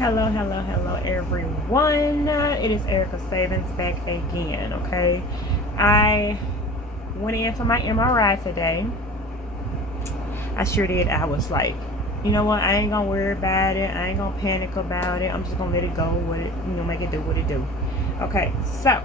Hello, everyone. It is Erica Savings back again, okay? I went in for my MRI today. I sure did. I was like, you know what? I ain't gonna worry about it. I ain't gonna panic about it. I'm just gonna let it go with it, make it do what it do. Okay, so,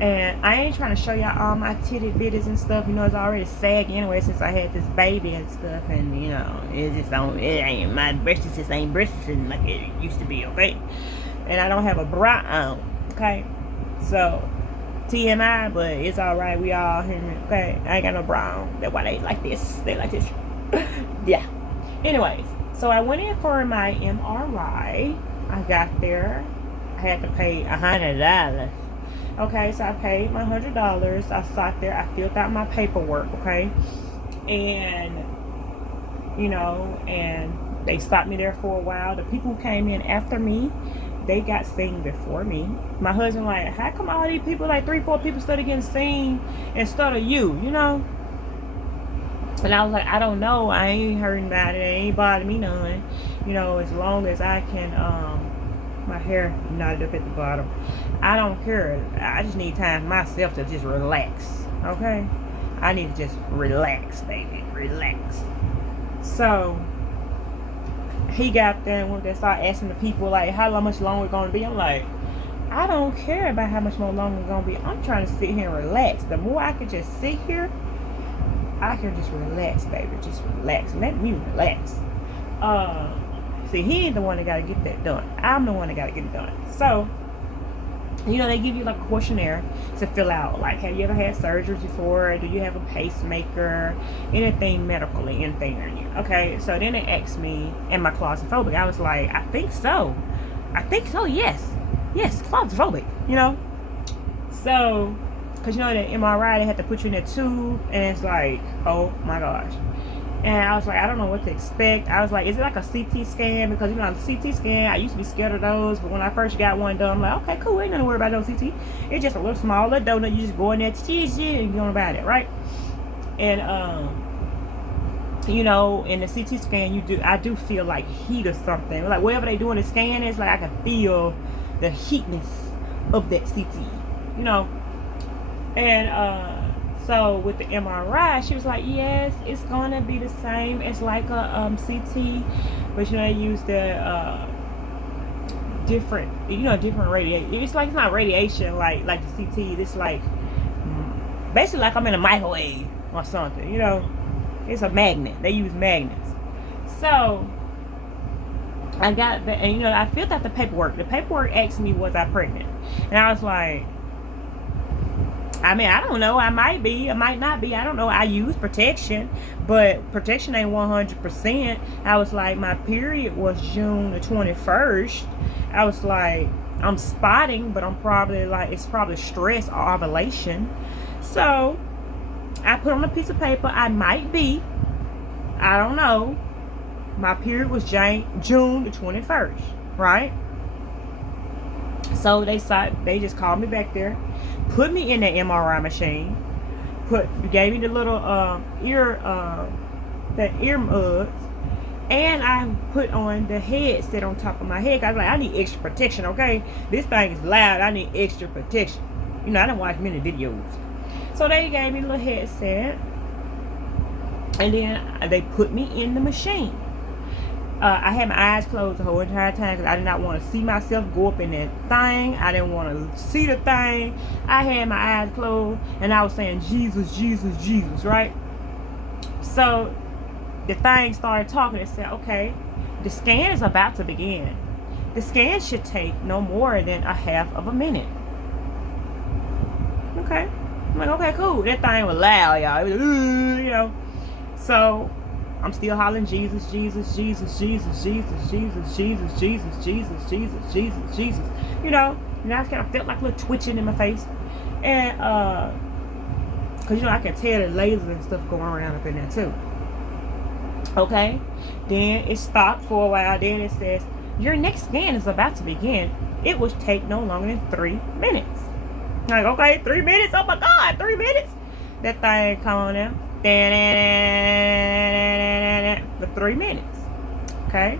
and I ain't trying to show y'all all my titty bitties and stuff. It's already saggy anyway since I had this baby and stuff. And, it just don't, it ain't, my breasts just ain't breasts like it used to be, okay? And I don't have a bra on, okay? So, TMI, but it's alright. We all here, okay? I ain't got no bra on. That's why they like this. They like this. Yeah. Anyways, so I went in for my MRI. I got there. I had to pay $100. Okay, so I paid my $100. I sat there. I filled out my paperwork, okay? And, and they stopped me there for a while. The people who came in after me, they got seen before me. My husband like, how come all these people, like 3-4 people started getting seen instead of you, And I was like, I don't know. I ain't heard about it. It ain't bothering me none. As long as I can, my hair knotted up at the bottom. I don't care. I just need time for myself to just relax. Okay? I need to just relax, baby. Relax. So, he got there and they started asking the people, like, how much longer it's going to be. I'm like, I don't care about how much more longer it's going to be. I'm trying to sit here and relax. The more I can just sit here, I can just relax, baby. Just relax. Let me relax. See, he ain't the one that got to get that done. I'm the one that got to get it done. So, they give you like a questionnaire to fill out. Like, have you ever had surgeries before? Do you have a pacemaker? Anything medically, anything in you? Okay, so then they asked me, am I claustrophobic? I was like, I think so. Yes. Yes, claustrophobic, So, because the MRI, they had to put you in a tube, and it's like, oh my gosh. And I was like, I don't know what to expect. I was like, is it like a CT scan? Because, on the CT scan, I used to be scared of those. But when I first got one done, I'm like, okay, cool. Ain't nothing to worry about no CT. It's just a little small little donut. You just go in there, and go about it, right? And, in the CT scan, I do feel like heat or something. Like, wherever they doing the scan, it's like I can feel the heatness of that CT, And, so with the MRI, she was like, yes, it's gonna be the same as like a CT, but they use the different radiation. It's not radiation like the CT. It's like basically like I'm in a microwave or something. It's a magnet. They use magnets. So I got the, and I filled out the paperwork. The paperwork asked me, was I pregnant? And I was like, I don't know. I might be. I might not be. I don't know. I use protection, but protection ain't 100%. I was like, my period was June the 21st. I was like, I'm spotting, but I'm probably like, it's probably stress or ovulation. So I put on a piece of paper, I might be. I don't know. My period was June the 21st, right? So they just called me back there, put me in the MRI machine, gave me the little earmuffs, and I put on the headset on top of my head. I was like, I need extra protection, okay? This thing is loud. I need extra protection. I didn't watch many videos. So they gave me a little headset, and then they put me in the machine. I had my eyes closed the whole entire time because I did not want to see myself go up in that thing. I didn't want to see the thing. I had my eyes closed and I was saying, Jesus, Jesus, Jesus, right? So the thing started talking and said, okay, the scan is about to begin. The scan should take no more than a half of a minute. Okay. I'm like, okay, cool. That thing was loud, y'all. It was, So I'm still hollering Jesus, Jesus, Jesus, Jesus, Jesus, Jesus, Jesus, Jesus, Jesus, Jesus, Jesus, Jesus. And I kind of felt like a little twitching in my face. And, because, I can tell the lasers and stuff going around up in there too. Okay. Then it stopped for a while. Then it says, your next scan is about to begin. It will take no longer than 3 minutes. I'm like, okay, 3 minutes? Oh my God, 3 minutes? That thing come on there. For 3 minutes. Okay.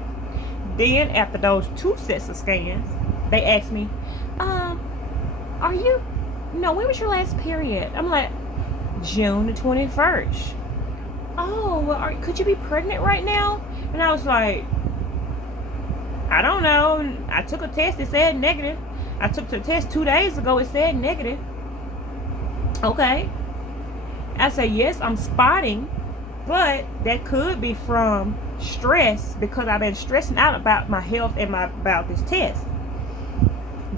Then after those 2 sets of scans, they asked me, are you, when was your last period? I'm like, June the 21st. Oh, well, could you be pregnant right now? And I was like, I don't know. I took a test, it said negative. I took the test 2 days ago, it said negative. Okay. I said, yes, I'm spotting, but that could be from stress because I've been stressing out about my health and about this test.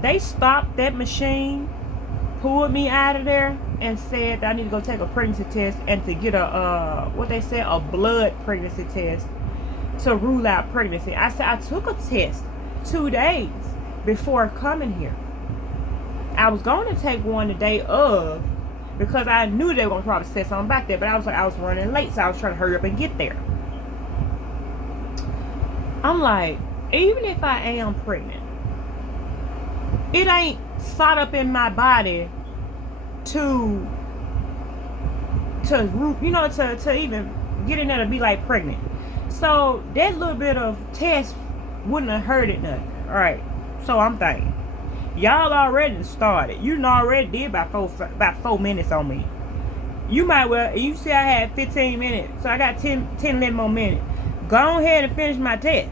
They stopped that machine, pulled me out of there, and said that I need to go take a pregnancy test and to get a blood pregnancy test to rule out pregnancy. I said I took a test 2 days before coming here. I was going to take one the day of because I knew they were going to probably say something back there, but I was running late, so I was trying to hurry up and get there. I'm like, even if I am pregnant, it ain't sought up in my body to even get in there to be like pregnant. So that little bit of test wouldn't have hurt it nothing. All right. So I'm thinking, y'all already started. You already did about 4 minutes on me. You might well, you see I had 15 minutes, so I got 10 more minutes. Go ahead and finish my test.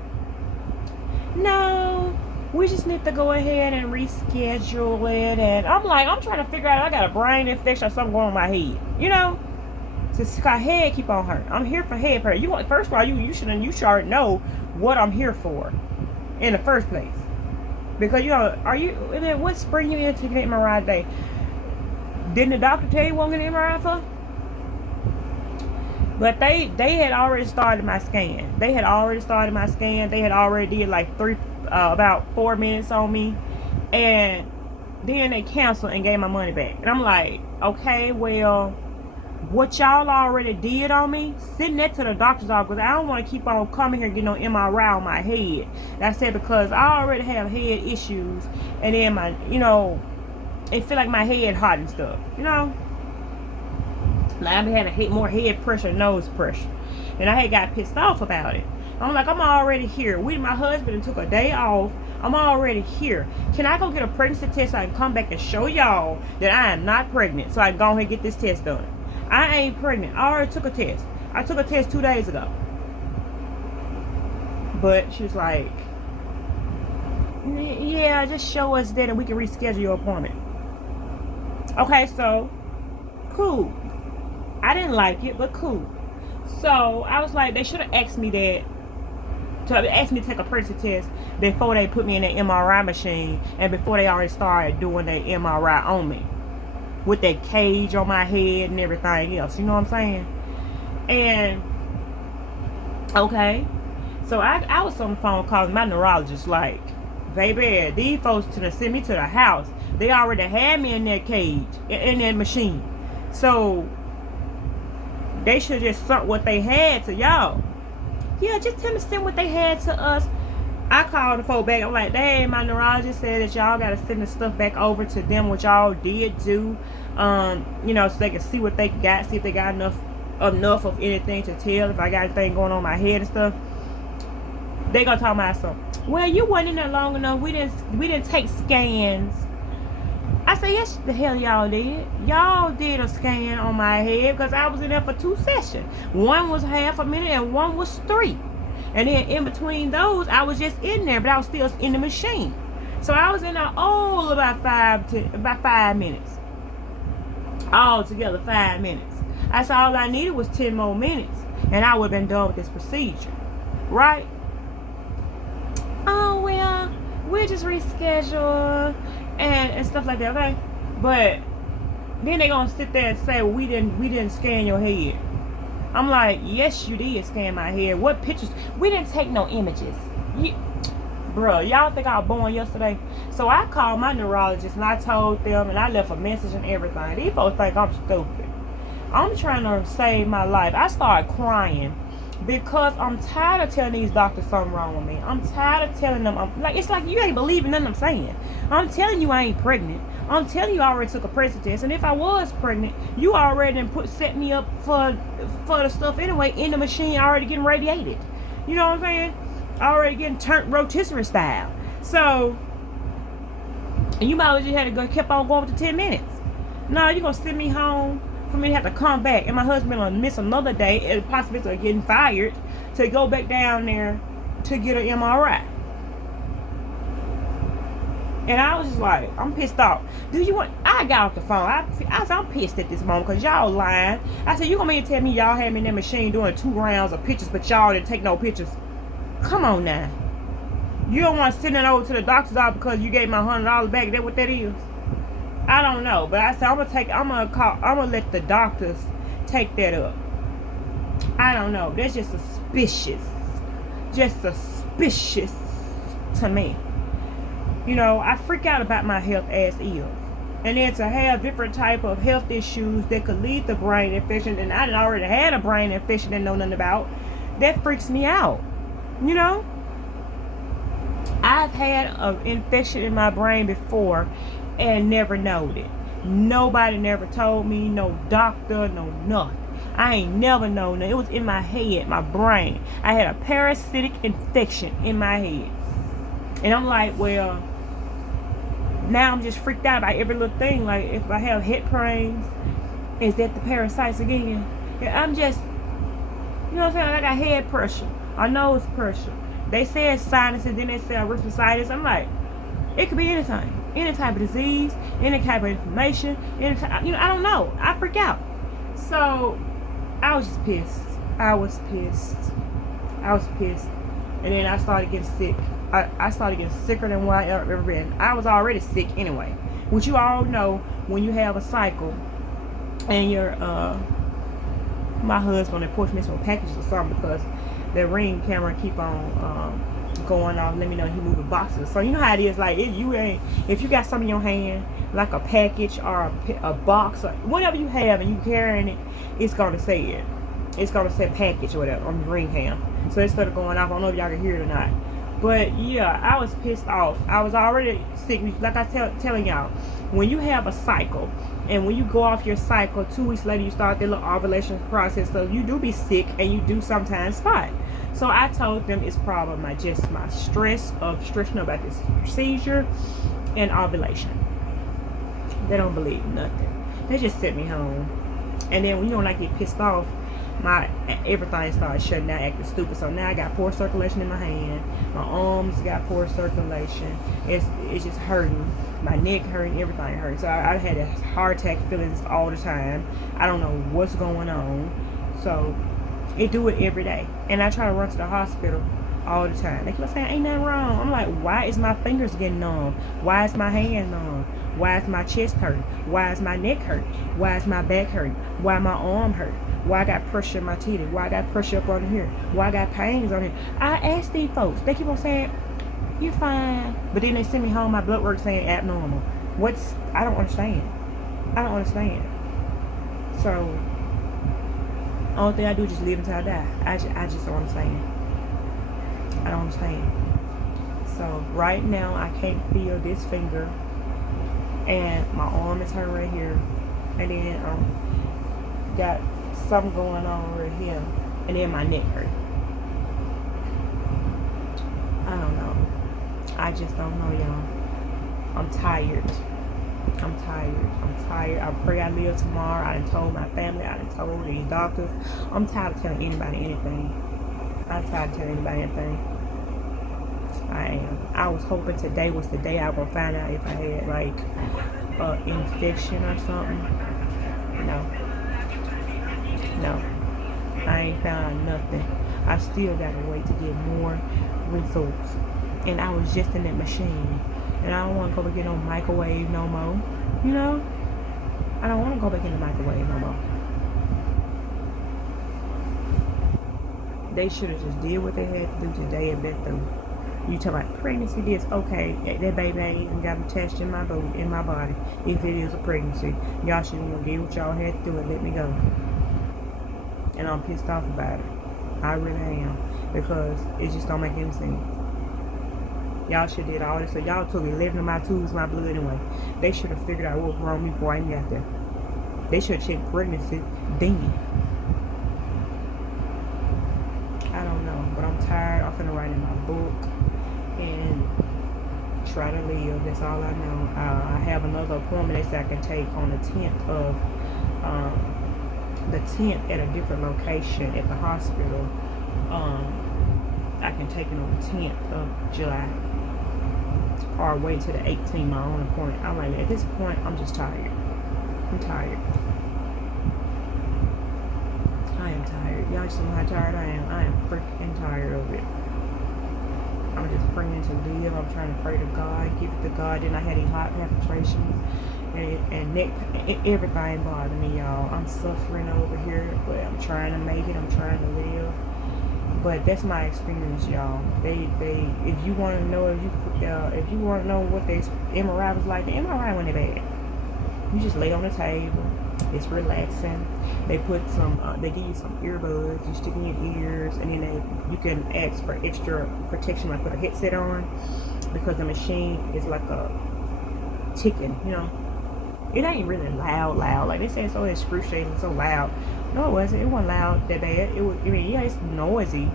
No, we just need to go ahead and reschedule it. And I'm like, I'm trying to figure out, I got a brain infection or something going on in my head. Just my head keep on hurting. I'm here for head hurt. First of all, you should already know what I'm here for in the first place. Because what's bringing you in to get MRI today? Didn't the doctor tell you what I'm getting MRI for? But they had already started my scan. They had already did like about 4 minutes on me, and then they canceled and gave my money back. And I'm like, okay, well, what y'all already did on me, send that to the doctor's office. I don't want to keep on coming here and getting no MRI on my head. I said, because I already have head issues, and then my, it feel like my head hot and stuff, Like I've been having more head pressure, nose pressure, and I had got pissed off about it. I'm like, I'm already here. My husband took a day off. I'm already here. Can I go get a pregnancy test so I can come back and show y'all that I am not pregnant, so I can go ahead and get this test done? I ain't pregnant. I already took a test. I took a test 2 days ago. But she was like, yeah, just show us that and we can reschedule your appointment. Okay, so cool. I didn't like it, but cool. So I was like, they should have asked me to ask me to take a pregnancy test before they put me in the MRI machine and before they already started doing the MRI on me with that cage on my head and everything else. You know what I'm saying? And okay, so I was on the phone calling my neurologist like, baby, these folks to send me to the house. They already had me in that cage, in that machine. So they should just sent what they had to y'all. Yeah, just tell me send what they had to us. I called the folk back. I'm like, hey, my neurologist said that y'all got to send the stuff back over to them, what y'all did do, so they can see what they got, see if they got enough of anything to tell, if I got anything going on in my head and stuff. They gonna talk about something. Well, you wasn't in there long enough. We didn't take scans. I said, yes, the hell y'all did. Y'all did a scan on my head because I was in there for 2 sessions. One was half a minute and one was 3. And then in between those, I was just in there, but I was still in the machine. So I was in there all about 5 minutes. All together, 5 minutes. I said all I needed was 10 more minutes, and I would have been done with this procedure. Right? Oh, well, we'll just reschedule and stuff like that, okay? But then they gonna sit there and say, well, we didn't scan your head. I'm like, yes, you did scan my head. What pictures? We didn't take no images. Bruh, y'all think I was born yesterday? So I called my neurologist and I told them and I left a message and everything. These folks think I'm stupid. I'm trying to save my life. I started crying because I'm tired of telling these doctors something wrong with me. I'm tired of telling them, it's like you ain't believing nothing I'm saying. I'm telling you I ain't pregnant. I'm telling you I already took a pregnancy test. And if I was pregnant, you already set me up for the stuff anyway in the machine already getting radiated. You know what I'm saying? already getting turned rotisserie style. So, and you might as well just had to go, kept on going to 10 minutes. No, you're going to send me home for me to have to come back. And my husband will miss another day and the possibility of getting fired to go back down there to get an MRI. And I was just like, I'm pissed off. Do you want, I got off the phone. I said, I'm pissed at this moment because y'all lying. I said, you gonna mean to tell me y'all had me in that machine doing 2 rounds of pictures, but y'all didn't take no pictures? Come on now. You don't want to send it over to the doctor's office because you gave my $100 back. Is that what that is? I don't know. But I said, I'm gonna let the doctors take that up. I don't know. That's just suspicious. Just suspicious to me. You know, I freak out about my health as is. And then to have different type of health issues that could lead to brain infection, and I already had a brain infection and know nothing about, that freaks me out. You know? I've had an infection in my brain before and never knowed it. Nobody never told me, no doctor, no nothing. I ain't never known it. It was in my head, my brain. I had a parasitic infection in my head. And I'm like, well, now I'm just freaked out about every little thing. Like, if I have head pains, is that the parasites again? Yeah, I'm just, you know what I'm saying? I got head pressure, I nose pressure. They said sinuses, then they said erythrocytis. I'm like, it could be anything. Any type of disease, any type of inflammation, any type, you know, I don't know. I freak out. So, I was just pissed. I was pissed. And then I started getting sick. I started getting sicker than what I ever been. I was already sick anyway. Which you all know, when you have a cycle and you're, my husband had pushed me some packages or something because the Ring camera keep on going off. Let me know he moving boxes. So you know how it is. Like, if you got something in your hand, like a package or a box or whatever you have and you carrying it, it's going to say it. It's going to say package or whatever on the Ring cam. So it started going off. I don't know if y'all can hear it or not. But yeah, I was pissed off. I was already sick. Like I telling y'all, when you have a cycle and when you go off your cycle, 2 weeks later you start the little ovulation process. So you do be sick and you do sometimes spot. So I told them it's probably my stress of stressing about this procedure and ovulation. They don't believe nothing. They just sent me home. And then when I get pissed off, my everything started shutting down, acting stupid. So now I got poor circulation in my hand. My arms got poor circulation. It's just hurting. My neck hurting, everything hurting. So I had a heart attack feelings all the time. I don't know what's going on. So it do it every day. And I try to run to the hospital all the time. They keep saying ain't nothing wrong. I'm like, why is my fingers getting numb? Why is my hand numb? Why is my chest hurting? Why is my neck hurting? Why is my back hurting? Why my arm hurt? Why I got pressure in my teeth? Why I got pressure up on here? Why I got pains on here? I asked these folks. They keep on saying, you're fine. But then they send me home, my blood work saying abnormal. I don't understand. So, only thing I do is just live until I die. I just don't understand. I don't understand. So, right now, I can't feel this finger. And my arm is hurt right here. And then, got something going on right here, and then my neck hurt. I don't know. I just don't know, y'all. I'm tired. I pray I live tomorrow. I done told my family. I done told these doctors. I'm tired of telling anybody anything. I am. I was hoping today was the day I was gonna find out if I had like an infection or something. No, I ain't found nothing. I still gotta wait to get more results. And I was just in that machine. And I don't want to go back in no microwave no more. You know? I don't want to go back in the microwave no more. They should have just did what they had to do today and been through. You talk about pregnancy, this, okay, that baby ain't even got attached in my body. If it is a pregnancy, y'all should have did what y'all had to do and let me go. And I'm pissed off about it. I really am. Because it just don't make any sense. Y'all should did all this. So y'all took 11 of my tubes, my blood anyway. They should have figured out what was wrong with me before I even got there. They should have checked pregnancy then. I don't know. But I'm tired. I'm finna write in my book. try to live. That's all I know. I have another appointment that I can take on the 10th of at a different location at the hospital. I can take it on the 10th of July, or wait till the 18th, my own appointment. I'm like, at this point, I'm just tired. I'm tired. I am tired. Y'all just know how tired I am. I am freaking tired of it. I'm just praying to live. I'm trying to pray to God, give it to God. Then I had these heart palpitations and neck, everything bothering me, y'all. I'm suffering over here, but I'm trying to make it. I'm trying to live. But that's my experience, y'all. If you want to know, if you want to know what the MRI was like, the MRI wasn't bad. You just lay on the table. It's relaxing. They put some, they give you some earbuds. You stick in your ears, and then you can ask for extra protection, like put a headset on, because the machine is like a ticking. You know, it ain't really loud. Like they say, it's so excruciating, so loud. No, it wasn't. It wasn't loud that bad. It was. I mean, yeah, it's noisy,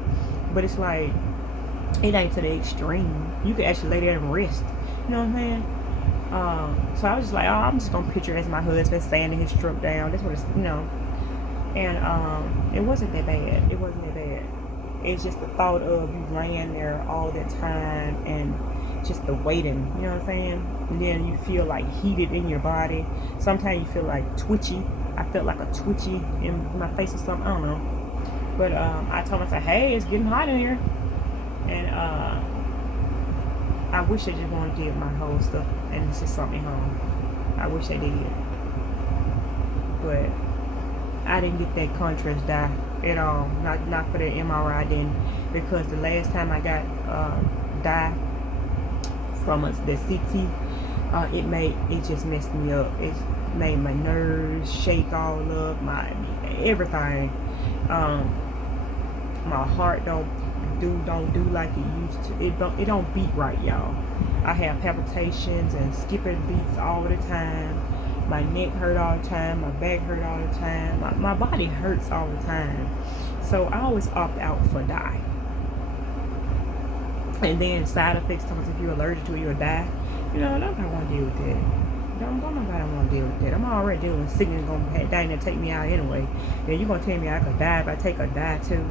but it's like it ain't to the extreme. You can actually lay there and rest. You know what I'm saying? So I was just like, oh, I'm just gonna picture as my husband sanding his truck down. That's what it's, you know. And it wasn't that bad. It wasn't that bad. It's just the thought of you laying there all the time and just the waiting. You know what I'm saying? And then you feel like heated in your body. Sometimes you feel like twitchy. I felt like a twitchy in my face or something. I don't know. But I told myself, hey, it's getting hot in here. And I wish they just want to give my whole stuff and just sent me home. I wish they did. But I didn't get that contrast dye at all. Not for the MRI. I didn't, because the last time I got dye from the CT, it just messed me up. It made my nerves shake all up, my everything. My heart don't do like it used to. It don't beat right, y'all. I have palpitations and skipping beats all the time. My neck hurt all the time. My back hurt all the time. My body hurts all the time. So I always opt out for dye. And then side effects, if you're allergic to it, you'll die. You know, nobody want to deal with that. Nobody want to deal with that. I'm already dealing with sickness going to take me out anyway. Then you're going to tell me I could die if I take a dye too,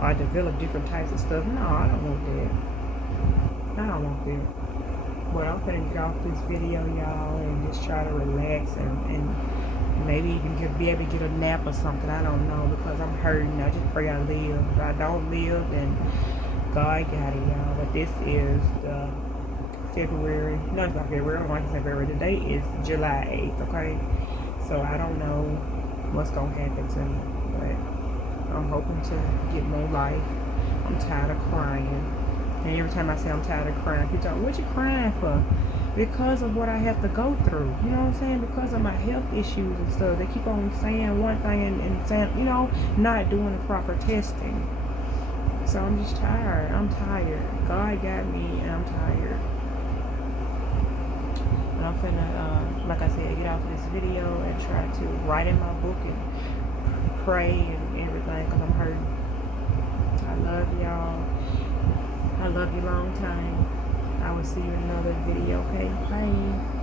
or develop different types of stuff. No, I don't want that. I don't want that. But I'm going to get off this video, y'all, and just try to relax and maybe even be able to get a nap or something. I don't know, because I'm hurting. I just pray I live. If I don't live, then God got it, y'all. But this is the February. No, it's not February. I don't like to say February. The date is July 8th, okay? So I don't know what's going to happen to me. But I'm hoping to get more life. I'm tired of crying. And every time I say I'm tired of crying, people talk, what you crying for? Because of what I have to go through. You know what I'm saying? Because of my health issues and stuff. They keep on saying one thing and saying, you know, not doing the proper testing. So I'm just tired. I'm tired. God got me and I'm tired. And I'm finna, like I said, get off this video and try to write in my book and pray and everything, because I'm hurting. I love y'all. I love you long time. I will see you in another video, okay? Bye.